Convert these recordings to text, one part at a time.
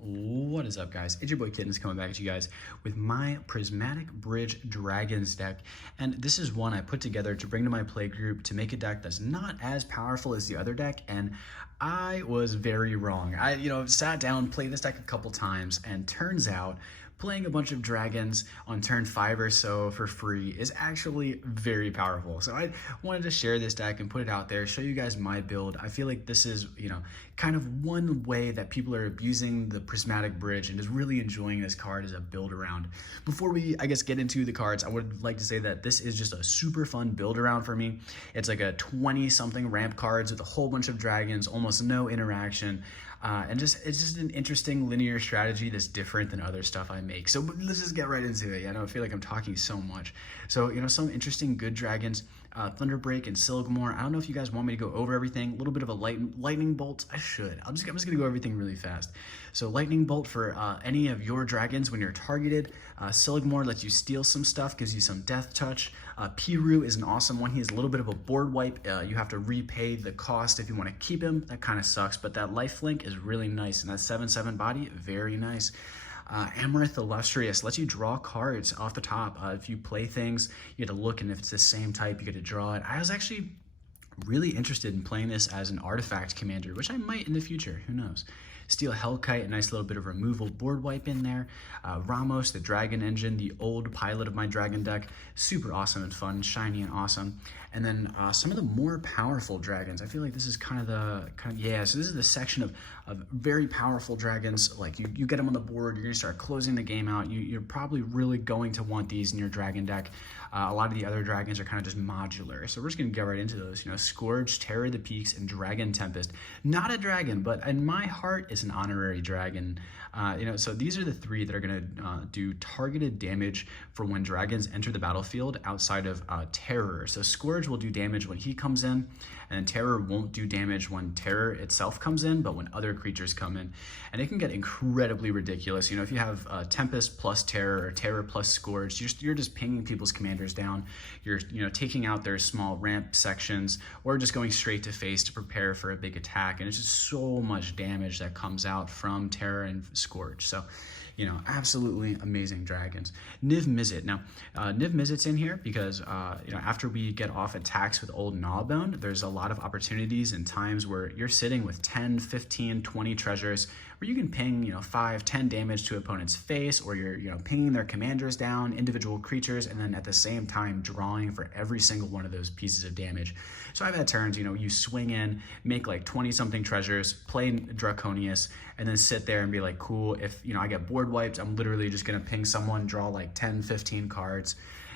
What is up, guys? It's your boy Kittens coming back at you guys with my Prismatic Bridge Dragons deck. And this is one I put together to bring to my play group to make a deck that's not as powerful as the other deck. And I was very wrong. I sat down, played this deck a couple times, and turns out playing a bunch of dragons on turn 5 or so for free is actually very powerful. So I wanted to share this deck and put it out there, show you guys my build. I feel like this is, kind of one way that people are abusing the Prismatic Bridge and is really enjoying this card as a build around. Before we, get into the cards, I would like to say that this is just a super fun build around for me. It's like a 20-something ramp cards with a whole bunch of dragons, almost no interaction. And it's just an interesting linear strategy that's different than other stuff I make. So let's just get right into it. I feel like I'm talking so much. So, some interesting good dragons, Thunderbreak and Silgamore. I don't know if you guys want me to go over everything. A little bit of a lightning bolt. I should. I'm just gonna go everything really fast. So lightning bolt for any of your dragons when you're targeted. Silgamore lets you steal some stuff, gives you some death touch. Piru is an awesome one. He has a little bit of a board wipe. You have to repay the cost if you want to keep him. That kind of sucks, but that lifelink is really nice, and that 7/7 body, very nice. Amarith Illustrious lets you draw cards off the top. If you play things, you get to look, and if it's the same type, you get to draw it. I was actually really interested in playing this as an artifact commander, which I might in the future, who knows. Steel Hellkite, a nice little bit of removal board wipe in there. Ramos, the Dragon Engine, the old pilot of my dragon deck, super awesome and fun, shiny and awesome. And then some of the more powerful dragons. I feel like this is so this is the section of very powerful dragons. Like you get them on the board, you're gonna start closing the game out. You're probably really going to want these in your dragon deck. A lot of the other dragons are kind of just modular. So we're just gonna get right into those. Scourge, Terror of the Peaks, and Dragon Tempest. Not a dragon, but in my heart is an honorary dragon. So these are the three that are gonna do targeted damage for when dragons enter the battlefield outside of Terror. So Scourge will do damage when he comes in, and Terror won't do damage when Terror itself comes in, but when other creatures come in. And it can get incredibly ridiculous. If you have Tempest plus Terror or Terror plus Scourge, you're just pinging people's commanders down. You're taking out their small ramp sections, or just going straight to face to prepare for a big attack. And it's just so much damage that comes out from Terror and Scourge. So, absolutely amazing dragons. Niv Mizzet. Now, Niv Mizzet's in here because, after we get off attacks with Old Gnawbone, there's a lot of opportunities and times where you're sitting with 10, 15, 20 treasures where you can ping, 5, 10 damage to opponent's face, or you're, pinging their commanders down, individual creatures, and then at the same time drawing for every single one of those pieces of damage. So I've had turns, you swing in, make like 20-something treasures, play Draconius, and then sit there and be like, cool, if, I get board wiped, I'm literally just gonna ping someone, draw like 10, 15 cards.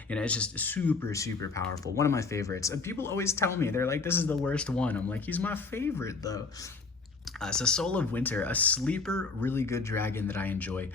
It's just super, super powerful. One of my favorites. And people always tell me, they're like, this is the worst one. I'm like, he's my favorite though. So Soul of Winter, a sleeper, really good dragon that I enjoy.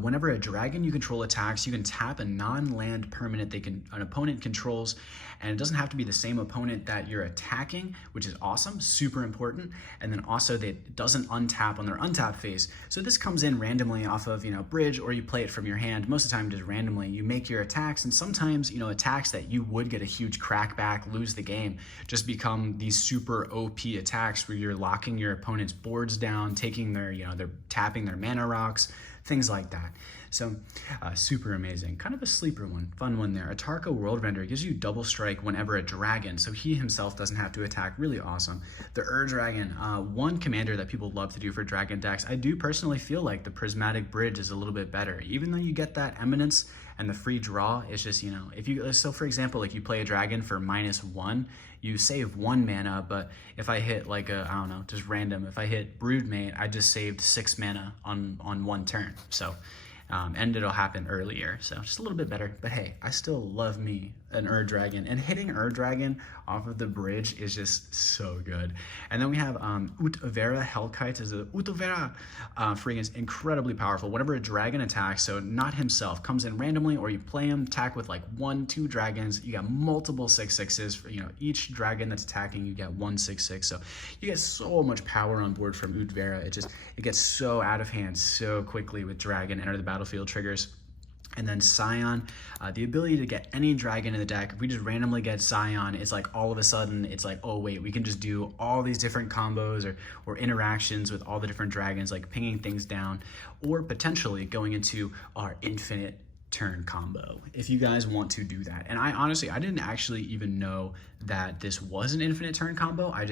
Whenever a dragon you control attacks, you can tap a non-land permanent an opponent controls, and it doesn't have to be the same opponent that you're attacking, which is awesome, super important. And then also that it doesn't untap on their untap phase. So this comes in randomly off of, bridge, or you play it from your hand. Most of the time just randomly. You make your attacks, and sometimes, attacks that you would get a huge crackback, lose the game, just become these super OP attacks where you're locking your opponent's boards down, taking their, they're tapping their mana rocks, things like that. So super amazing. Kind of a sleeper one, fun one there. Atarka Worldrender gives you double strike whenever a dragon, so he himself doesn't have to attack. Really awesome. The Dragon, one commander that people love to do for dragon decks. I do personally feel like the Prismatic Bridge is a little bit better, even though you get that eminence and the free draw. It's just, if you, so for example, like you play a dragon for -1, you save 1 mana, but if I hit like I don't know, just random, if I hit Broodmate, I just saved 6 mana on 1 turn. So, and it'll happen earlier, so just a little bit better. But hey, I still love me an Dragon, and hitting Dragon off of the bridge is just so good. And then we have Utvera Hellkite as a Utvera, freaking incredibly powerful. Whenever a dragon attacks, so not himself, comes in randomly, or you play him, attack with like 1, 2 dragons, you got multiple 6/6s. For, each dragon that's attacking, you get 1 6/6. So you get so much power on board from Utvera. It gets so out of hand so quickly with dragon enter the battlefield triggers. And then Scion, the ability to get any dragon in the deck. If we just randomly get Scion, it's like all of a sudden, it's like, oh wait, we can just do all these different combos or interactions with all the different dragons, like pinging things down, or potentially going into our infinite turn combo if you guys want to do that. And I honestly, I didn't actually even know that this was an infinite turn combo. It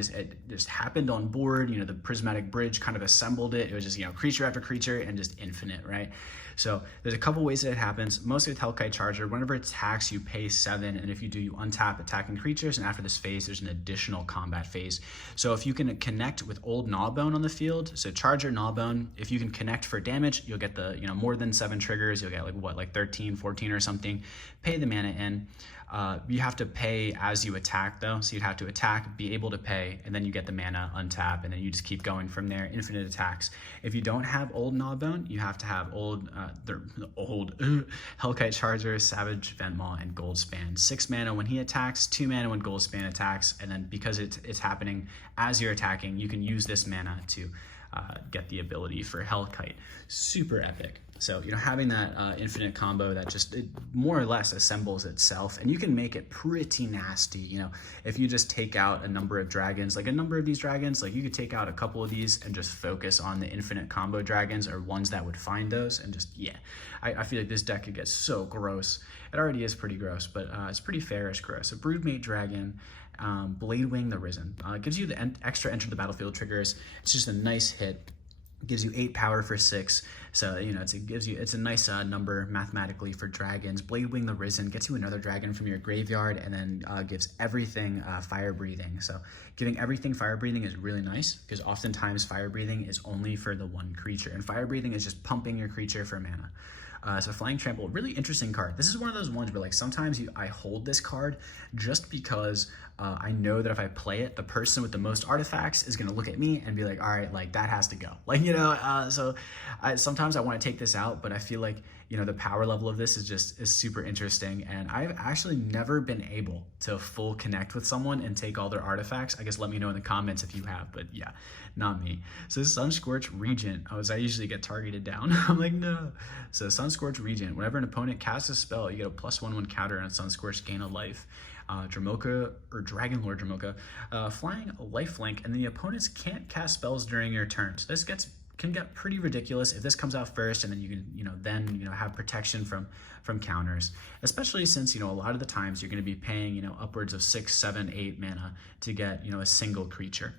just happened on board, you know, the Prismatic Bridge kind of assembled it. It was just, you know, creature after creature and just infinite, right? So there's a couple ways that it happens. Mostly with Hellkite Charger, whenever it attacks, you pay 7, and if you do, you untap attacking creatures, and after this phase, there's an additional combat phase. So if you can connect with Old Gnawbone on the field, so Charger, Gnawbone, if you can connect for damage, you'll get the, you know, more than 7 triggers, you'll get like what, like 13, 14 or something, pay the mana in. You have to pay as you attack though, so you'd have to attack, be able to pay, and then you get the mana, untap, and then you just keep going from there, infinite attacks. If you don't have Old Gnawbone, you have to have the old Hellkite Charger, Savage Ventmaw, and Goldspan. 6 mana when he attacks, 2 mana when Goldspan attacks, and then because it's happening as you're attacking, you can use this mana to get the ability for Hellkite. Super epic. So, you know, having that infinite combo that just more or less assembles itself, and you can make it pretty nasty. You know, if you just take out a number of dragons, like a number of these dragons, like you could take out a couple of these and just focus on the infinite combo dragons or ones that would find those, and just, yeah, I feel like this deck could get so gross. It already is pretty gross, but it's pretty fairish gross. A Broodmate Dragon, Bladewing the Risen. It gives you the extra enter the battlefield triggers. It's just a nice hit. It gives you 8 power for 6, so you know it's a nice number mathematically for dragons. Bladewing the Risen gets you another dragon from your graveyard, and then gives everything fire breathing. So giving everything fire breathing is really nice, because oftentimes fire breathing is only for the one creature, and fire breathing is just pumping your creature for mana. So Flying Trample, really interesting card. This is one of those ones where like sometimes I hold this card just because I know that if I play it, the person with the most artifacts is gonna look at me and be like, all right, like that has to go. Like, you know, so sometimes I wanna take this out, but I feel like, you know, the power level of this is super interesting. And I've actually never been able to full connect with someone and take all their artifacts. I guess let me know in the comments if you have, but yeah, not me. So Sunscorch Regent, I usually get targeted down. I'm like, no. So Sunscorch Regent, whenever an opponent casts a spell, you get a +1/+1 counter on Sunscorch, gain a life. Dromoka or Dragon Lord Dromoka, flying lifelink, and the opponents can't cast spells during your turn. So this can get pretty ridiculous if this comes out first, and then you can have protection from counters, especially since a lot of the times you're going to be paying upwards of 6, 7, 8 mana to get a single creature.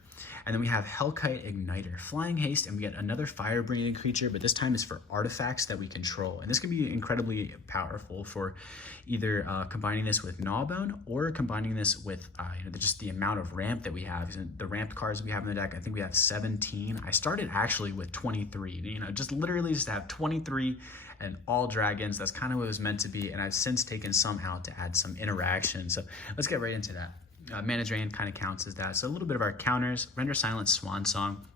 And then we have Hellkite Igniter, flying haste, and we get another fire breathing creature, but this time is for artifacts that we control. And this can be incredibly powerful for either combining this with Gnawbone or combining this with just the amount of ramp that we have. The ramped cards we have in the deck, I think we have 17. I started actually with 23, just literally just to have 23 and all dragons. That's kind of what it was meant to be, and I've since taken some out to add some interaction. So let's get right into that. Mana Drain kind of counts as that. So a little bit of our counters. Render Silence, Swan Song.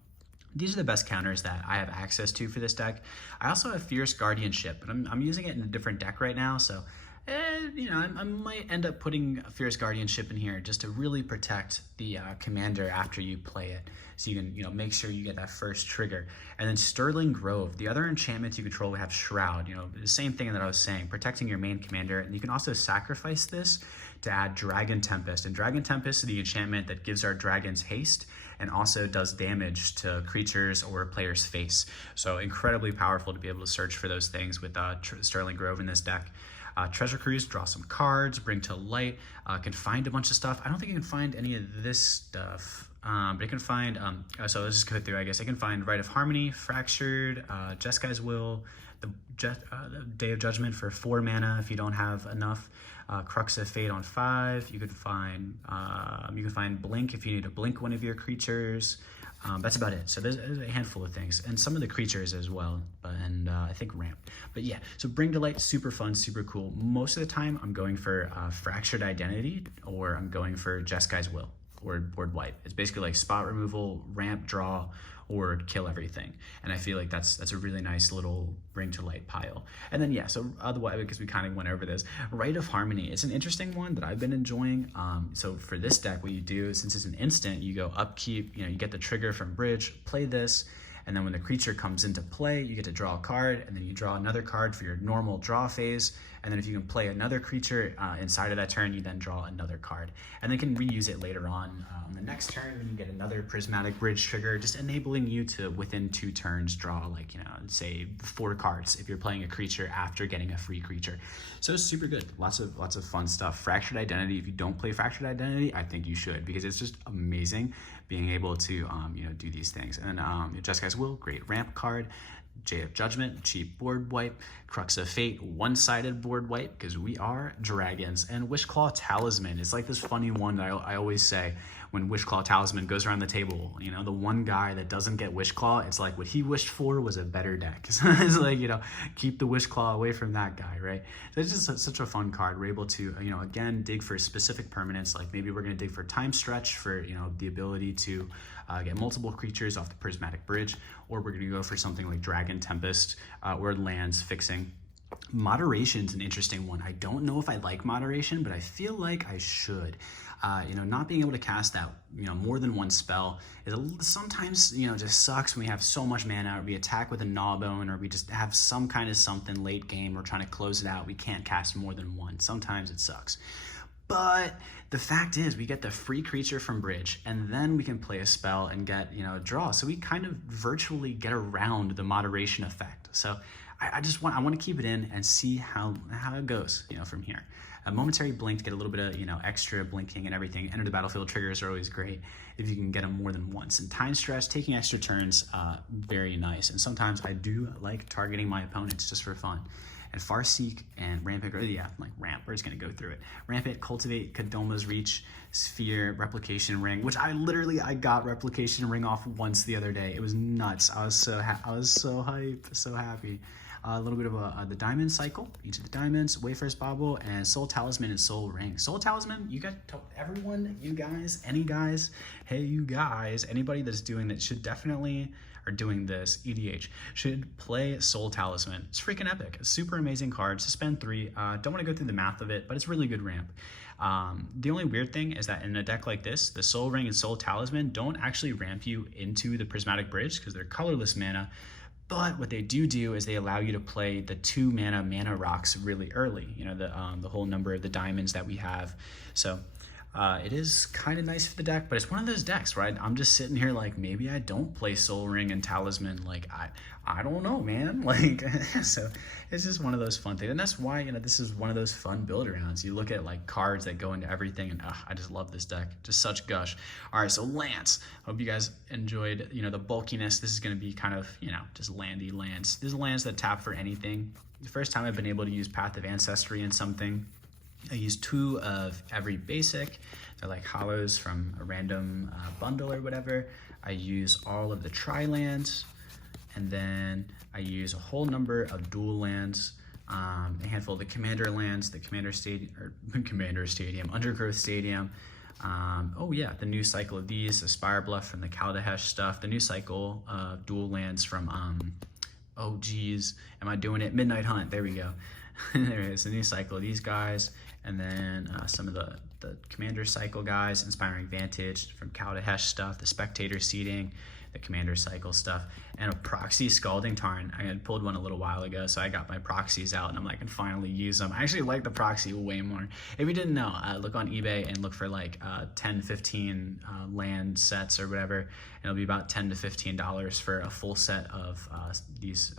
These are the best counters that I have access to for this deck. I also have Fierce Guardianship, but I'm using it in a different deck right now, so I might end up putting Fierce Guardianship in here just to really protect the commander after you play it, so you can make sure you get that first trigger. And then Sterling Grove, the other enchantments you control, we have Shroud, the same thing that I was saying, protecting your main commander. And you can also sacrifice this to add Dragon Tempest, and Dragon Tempest is the enchantment that gives our dragons haste and also does damage to creatures or player's face. So incredibly powerful to be able to search for those things with Sterling Grove in this deck. Treasure Cruise, draw some cards, bring to light, can find a bunch of stuff. I don't think you can find any of this stuff, but you can find, so let's just go through, I guess. I can find Rite of Harmony, Fractured, Jeskai's Will, the Day of Judgment for 4 mana if you don't have enough, Crux of Fate on 5. You could find Blink if you need to blink one of your creatures. That's about it. So there's a handful of things, and some of the creatures as well, and I think ramp. But yeah, so Bring to Light, super fun, super cool. Most of the time I'm going for Fractured Identity, or I'm going for Jeskai's Will or board wipe. It's basically like spot removal, ramp, draw, or kill everything. And I feel like that's a really nice little Bring to Light pile. And then yeah, so otherwise, because we kind of went over this, Rite of Harmony, it's an interesting one that I've been enjoying. So for this deck, what you do, since it's an instant, you go upkeep, you get the trigger from Bridge, play this, And then when the creature comes into play, you get to draw a card, and then you draw another card for your normal draw phase. And then if you can play another creature inside of that turn, you then draw another card. And then can reuse it later on the next turn when you get another Prismatic Bridge trigger, just enabling you to, within 2 turns, draw like, you know, say 4 cards if you're playing a creature after getting a free creature. So it's super good. Lots of fun stuff. Fractured Identity, if you don't play Fractured Identity, I think you should, because it's just amazing being able to, you know, do these things. And Jessica's Will, great ramp card. Jade of Judgment, cheap board wipe. Crux of Fate, one-sided board wipe, because we are dragons. And Wishclaw Talisman is like this funny one that I always say when Wishclaw Talisman goes around the table. You know, the one guy that doesn't get Wishclaw, it's like what he wished for was a better deck. So it's like, you know, keep the Wishclaw away from that guy, right? So it's just such a fun card. We're able to, you know, again, dig for specific permanents. Like maybe we're going to dig for Time Stretch for, you know, the ability to get multiple creatures off the Prismatic Bridge, or we're going to go for something like Dragon Tempest or lands fixing. Moderation's an interesting one. I don't know if I like moderation, but I feel like I should. You know, not being able to cast that, you know, more than one spell is sometimes, you know, just sucks when we have so much mana, or we attack with a Gnawbone, or we just have some kind of something late game, we're trying to close it out, we can't cast more than one. Sometimes it sucks. But the fact is, we get the free creature from Bridge, and then we can play a spell and get, you know, a draw. So we kind of virtually get around the moderation effect. So I want to keep it in and see how it goes, you know, from here. A momentary blink to get a little bit of, you know, extra blinking and everything. Enter the battlefield triggers are always great if you can get them more than once. And Time Stress, taking extra turns, very nice. And sometimes I do like targeting my opponents just for fun. And Farseek and Rampant, like Ramp, we're just gonna go through it. Rampant, Cultivate, Kadoma's Reach, Sphere, Replication Ring, which I got Replication Ring off once the other day. It was nuts. I was so hype, so happy. A little bit of the Diamond Cycle, each of the diamonds, Wayfarer's Bauble, and Soul Talisman and Soul Ring. Soul Talisman, you got everyone, you guys, any guys, hey you guys, anybody that's doing that should definitely, are doing this, EDH, should play Soul Talisman. It's freaking epic. A super amazing card. Suspend 3. Don't want to go through the math of it, but it's really good ramp. The only weird thing is that in a deck like this, the Soul Ring and Soul Talisman don't actually ramp you into the Prismatic Bridge because they're colorless mana. But what they do is they allow you to play the 2 mana rocks really early. You know, the whole number of the diamonds that we have. So it is kind of nice for the deck, but it's one of those decks, right? I'm just sitting here like, maybe I don't play Soul Ring and Talisman. Like, I don't know, man. Like, so it's just one of those fun things. And that's why, you know, this is one of those fun build arounds. You look at like cards that go into everything, and I just love this deck. Just such gush. All right, so Lance. Hope you guys enjoyed, you know, the bulkiness. This is going to be kind of, you know, just landy lands. These are lands that tap for anything. The first time I've been able to use Path of Ancestry in something. I use 2 of every basic. They're like hollows from a random bundle or whatever. I use all of the tri-lands, and then I use a whole number of dual lands, a handful of the Commander lands, the Commander Stadium, Undergrowth Stadium. Oh yeah, the new cycle of these, Aspire Bluff from the Kaldahesh stuff, the new cycle of dual lands from, oh geez, am I doing it? Midnight Hunt, there we go. There it is, the new cycle of these guys, and then some of the Commander cycle guys, Inspiring Vantage from Kaldahesh stuff, the Spectator Seeding, the Commander cycle stuff, and a Proxy Scalding Tarn. I had pulled one a little while ago, so I got my proxies out, and I'm like, I can finally use them. I actually like the proxy way more. If you didn't know, look on eBay and look for like 10, 15 land sets or whatever, and it'll be about $10 to $15 for a full set of these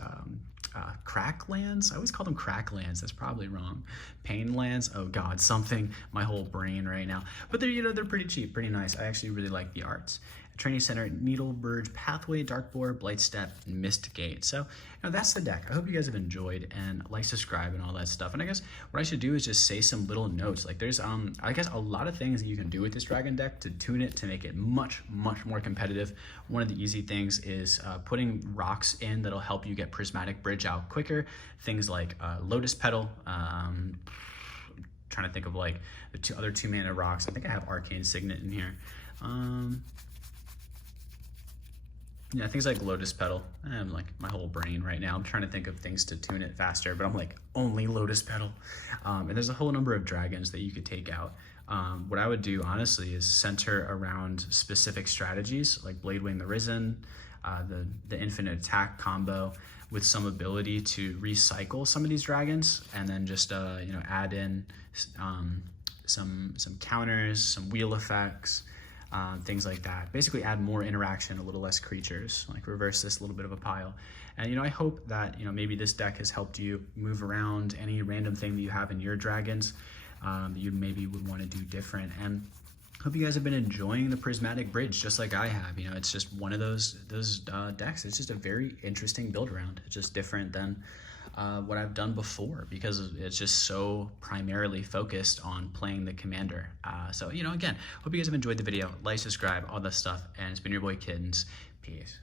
crack lands. I always call them crack lands. That's probably wrong. Pain lands. Oh God, something. My whole brain right now. But they're, you know, they're pretty cheap, pretty nice. I actually really like the arts. Training Center, Needleburge, Pathway, Darkboar, Blightstep, and Mistgate. So, you know, that's the deck. I hope you guys have enjoyed, and like, subscribe, and all that stuff. And I guess what I should do is just say some little notes. Like, there's, I guess, a lot of things that you can do with this Dragon deck to tune it, to make it much, much more competitive. One of the easy things is putting rocks in that'll help you get Prismatic Bridge out quicker. Things like Lotus Petal, trying to think of like the other 2 mana rocks. I think I have Arcane Signet in here. Yeah, things like Lotus Petal. I'm like, my whole brain right now, I'm trying to think of things to tune it faster, but I'm like, only Lotus Petal. And there's a whole number of dragons that you could take out. What I would do, honestly, is center around specific strategies, like Bladewing the Risen, the infinite attack combo with some ability to recycle some of these dragons, and then just you know, add in some counters, some wheel effects, things like that. Basically add more interaction, a little less creatures, like reverse this little bit of a pile. And you know, I hope that, you know, maybe this deck has helped you move around any random thing that you have in your dragons that you maybe would want to do different. And hope you guys have been enjoying the Prismatic Bridge just like I have. You know, it's just one of those decks. It's just a very interesting build around. It's just different than what I've done before, because it's just so primarily focused on playing the commander. So, you know, again, hope you guys have enjoyed the video. Like, subscribe, all that stuff. And it's been your boy Kittens. Peace.